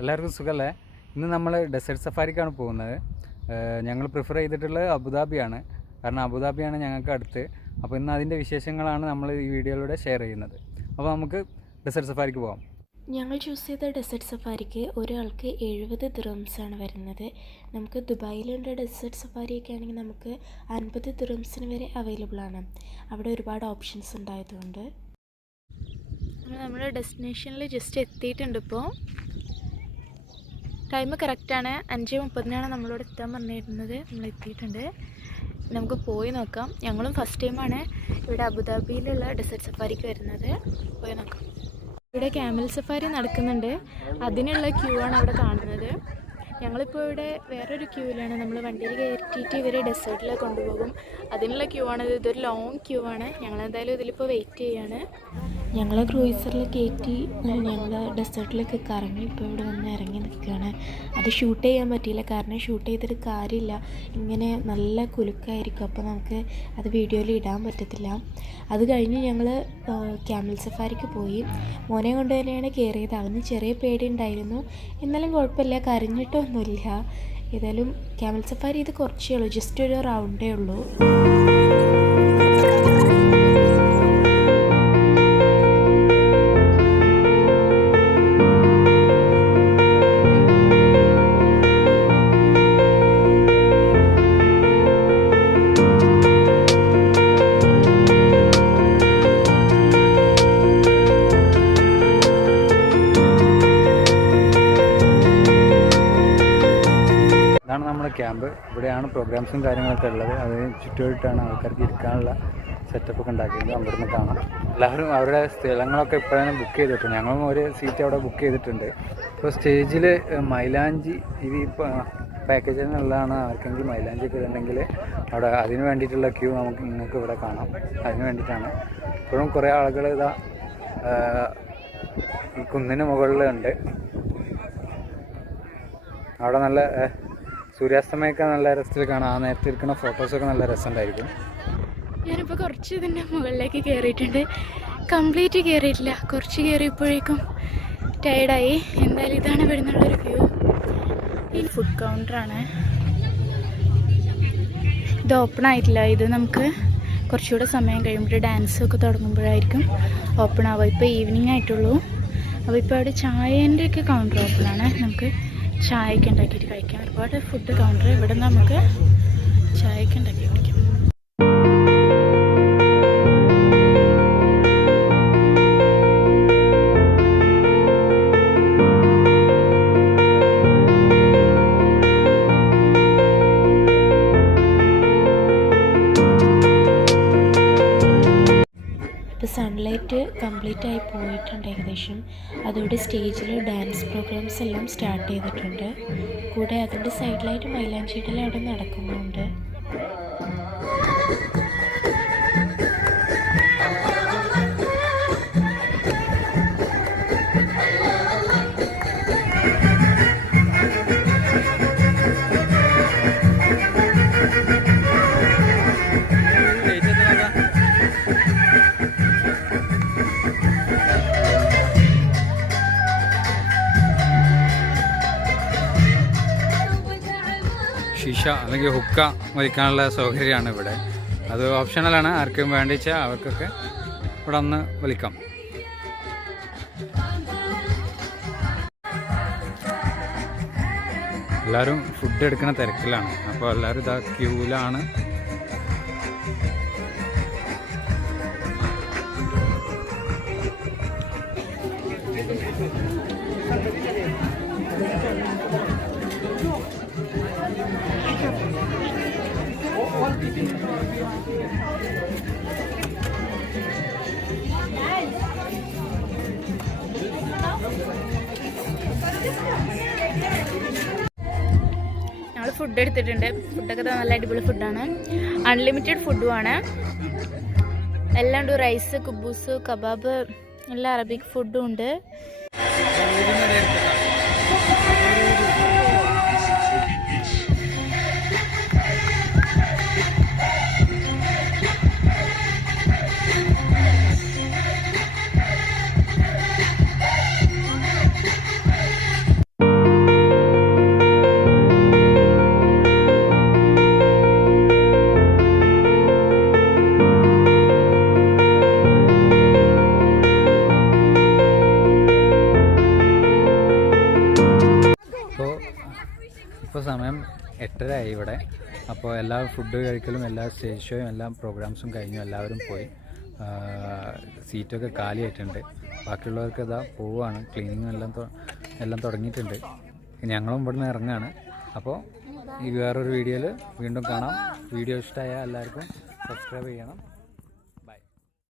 എല്ലാവർക്കും സുഖമല്ലേ? ഇന്ന് നമ്മൾ ഡെസേർട്ട് സഫാരിക്കാണ് പോകുന്നത്. ഞങ്ങൾ പ്രിഫർ ചെയ്തിട്ടുള്ളത് അബുദാബിയാണ്. കാരണം അബുദാബിയാണ് ഞങ്ങൾക്ക് അടുത്ത്. അപ്പോൾ ഇന്ന് അതിൻ്റെ വിശേഷങ്ങളാണ് നമ്മൾ ഈ വീഡിയോയിലൂടെ ഷെയർ ചെയ്യുന്നത്. അപ്പോൾ നമുക്ക് ഡെസേർട്ട് സഫാരിക്ക് പോകാം. ഞങ്ങൾ ചൂസ് ചെയ്ത ഡെസേർട്ട് സഫാരിക്ക് ഒരാൾക്ക് 70 ദിർഹംസാണ് വരുന്നത്. നമുക്ക് ദുബായിലുള്ള ഡെസേർട്ട് സഫാരിയൊക്കെ ആണെങ്കിൽ നമുക്ക് 50 ദിർഹംസിന് വരെ അവൈലബിൾ ആണ്. അവിടെ ഒരുപാട് ഓപ്ഷൻസ് ഉണ്ടായതുകൊണ്ട് നമ്മൾ ഡെസ്റ്റിനേഷനിൽ ജസ്റ്റ് എത്തിയിട്ടുണ്ട്. ഇപ്പോൾ ടൈം കറക്റ്റാണ്, 5:30 നമ്മളോട് എത്താൻ പറഞ്ഞിരുന്നത്. നമ്മൾ എത്തിയിട്ടുണ്ട്. നമുക്ക് പോയി നോക്കാം. ഞങ്ങളും ഫസ്റ്റ് ടൈമാണ് ഇവിടെ അബുദാബിയിലുള്ള ഡെസേർട്ട് സഫാരിക്ക് വരുന്നത്. പോയി നോക്കാം. ഇവിടെ ക്യാമൽ സഫാരി നടക്കുന്നുണ്ട്. അതിനുള്ള ക്യൂ ആണ് അവിടെ കാണുന്നത്. ഞങ്ങളിപ്പോൾ ഇവിടെ വേറൊരു ക്യൂവിലാണ്. നമ്മൾ വണ്ടിയിൽ കയറ്റിയിട്ട് ഇവരെ ഡെസേർട്ടിലേക്ക് കൊണ്ടുപോകും. അതിനുള്ള ക്യൂ ആണ്. ഇതൊരു ലോങ് ക്യൂ ആണ്. ഞങ്ങളെന്തായാലും ഇതിലിപ്പോൾ വെയിറ്റ് ചെയ്യാണ്. ഞങ്ങൾ ക്രൂയിസറിൽ കയറ്റി ഞങ്ങൾ ഡെസേർട്ടിലേക്ക് കറങ്ങി ഇപ്പോൾ ഇവിടെ വന്ന് ഇറങ്ങി നിൽക്കുകയാണ്. അത് ഷൂട്ട് ചെയ്യാൻ പറ്റിയില്ല, കാരണം ഷൂട്ട് ചെയ്തിട്ട് കാര്യമില്ല. ഇങ്ങനെ നല്ല കുലുക്കായിരിക്കും, അപ്പോൾ നമുക്ക് അത് വീഡിയോയിൽ ഇടാൻ പറ്റത്തില്ല. അത് കഴിഞ്ഞ് ഞങ്ങൾ ക്യാമൽ സഫാരിക്ക് പോയി. മോനെ കൊണ്ട് തന്നെയാണ് കയറിയത്. അവന് ചെറിയ പേടി ഉണ്ടായിരുന്നു, എന്നാലും കുഴപ്പമില്ല, കരഞ്ഞിട്ടൊന്നുമില്ല. ഏതായാലും ക്യാമൽ സഫാരി ഇത് കുറച്ചേ ഉള്ളൂ, ജസ്റ്റ് ഒരു റൗണ്ടേ ഉള്ളൂ. ഇതാണ് നമ്മുടെ ക്യാമ്പ്. ഇവിടെയാണ് പ്രോഗ്രാംസും കാര്യങ്ങളൊക്കെ ഉള്ളത്. അതിന് ചുറ്റുമായിട്ടാണ് ആൾക്കാർക്ക് ഇരിക്കാനുള്ള സെറ്റപ്പൊക്കെ ഉണ്ടാക്കിയത്. അവിടുന്ന് കാണാം. എല്ലാവരും അവരുടെ സ്ഥലങ്ങളൊക്കെ ഇപ്പോഴാണ് ബുക്ക് ചെയ്തിട്ടുണ്ട്. ഞങ്ങളും ഒരു സീറ്റ് അവിടെ ബുക്ക് ചെയ്തിട്ടുണ്ട്. ഇപ്പോൾ സ്റ്റേജിൽ മൈലാഞ്ചി ഇത് പാക്കേജിനുള്ളതാണ്. ആർക്കെങ്കിൽ മൈലാഞ്ചി ഒക്കെ ഉണ്ടെങ്കിൽ അവിടെ അതിന് വേണ്ടിയിട്ടുള്ള ക്യൂ നിങ്ങൾക്ക് ഇവിടെ കാണാം. അതിന് വേണ്ടിയിട്ടാണ്. ഇപ്പോഴും കുറേ ആളുകൾ ഇതാ ഈ കുന്നിന് മുകളിലുണ്ട്. അവിടെ നല്ല സൂര്യാസ്തമയമൊക്കെ നല്ല രസത്തിൽ കാണാം. ആ നേരത്തെ ഇരിക്കുന്ന ഫോട്ടോസൊക്കെ നല്ല രസമുണ്ടായിരിക്കും. ഞാനിപ്പോൾ കുറച്ച് ഇതിൻ്റെ മുകളിലേക്ക് കയറിയിട്ടുണ്ട്. കംപ്ലീറ്റ് കയറിയിട്ടില്ല, കുറച്ച് കയറിയപ്പോഴേക്കും ടയർഡായി. എന്തായാലും ഇതാണ് ഇവിടുന്നുള്ളൊരു വ്യൂ. ഈ ഫുഡ് കൗണ്ടറാണ്. ഇത് ഓപ്പൺ ആയിട്ടില്ല. ഇത് നമുക്ക് കുറച്ചുകൂടെ സമയം കഴിയുമ്പോൾ ഡാൻസൊക്കെ തുടങ്ങുമ്പോഴായിരിക്കും ഓപ്പൺ ആവുക. ഇപ്പോൾ ഈവനിങ് ആയിട്ടുള്ളൂ. അപ്പോൾ ഇപ്പോൾ അവിടെ ചായേൻ്റെയൊക്കെ കൗണ്ടർ ഓപ്പണാണ്. നമുക്ക് ചായയൊക്കെ ഉണ്ടാക്കിയിട്ട് കഴിക്കാം. ഒരുപാട് ഫുഡ് കൗണ്ടർ. ഇവിടെ നമുക്ക് ചായയൊക്കെ ഉണ്ടാക്കി കുടിക്കാം. ഇപ്പോൾ സൺലൈറ്റ് കംപ്ലീറ്റ് ആയി പോയിട്ടുണ്ട് ഏകദേശം. അതോടെ സ്റ്റേജിൽ ഡാൻസ് പ്രോഗ്രാംസ് എല്ലാം സ്റ്റാർട്ട് ചെയ്തിട്ടുണ്ട്. കൂടെ അതിൻ്റെ സൈഡിലായിട്ട് മൈലാഞ്ചിയിടൽ അവിടെ നടക്കുന്നുണ്ട്. ഷീഷ അല്ലെങ്കിൽ ഹുക്ക വലിക്കാനുള്ള സൗകര്യമാണ് ഇവിടെ. അത് ഓപ്ഷണലാണ്. ആർക്കും വേണ്ടിച്ചാൽ അവർക്കൊക്കെ ഇവിടെ ഒന്ന് വലിക്കാം. എല്ലാവരും ഫുഡ് എടുക്കുന്ന തിരക്കിലാണ്. അപ്പോൾ എല്ലാവരും ഇതാ ക്യൂവിലാണ്. ഞങ്ങൾ ഫുഡ് എടുത്തിട്ടുണ്ട്. ഫുഡൊക്കെ നല്ല അടിപൊളി ഫുഡാണ്. അൺലിമിറ്റഡ് ഫുഡുമാണ്. എല്ലാം ഉണ്ട്. റൈസ്, കുബൂസ്, കബാബ്, എല്ലാ അറബിക് ഫുഡും ഉണ്ട്. ഇവിടെ. അപ്പോൾ എല്ലാ ഫുഡ് കഴിക്കലും എല്ലാ സ്റ്റേജ് ഷോയും എല്ലാം പ്രോഗ്രാംസും കഴിഞ്ഞു. എല്ലാവരും പോയി. സീറ്റൊക്കെ കാലിയായിട്ടുണ്ട്. ബാക്കിയുള്ളവർക്ക് ഇതാ പോവുകയാണ്. ക്ലീനിങ്ങും എല്ലാം തുടങ്ങിയിട്ടുണ്ട്. ഞങ്ങളും ഇവിടുന്ന് ഇറങ്ങുകയാണ്. അപ്പോൾ ഈ വേറൊരു വീഡിയോയിൽ വീണ്ടും കാണാം. വീഡിയോ ഇഷ്ടമായാൽ എല്ലാവർക്കും സബ്സ്ക്രൈബ് ചെയ്യണം.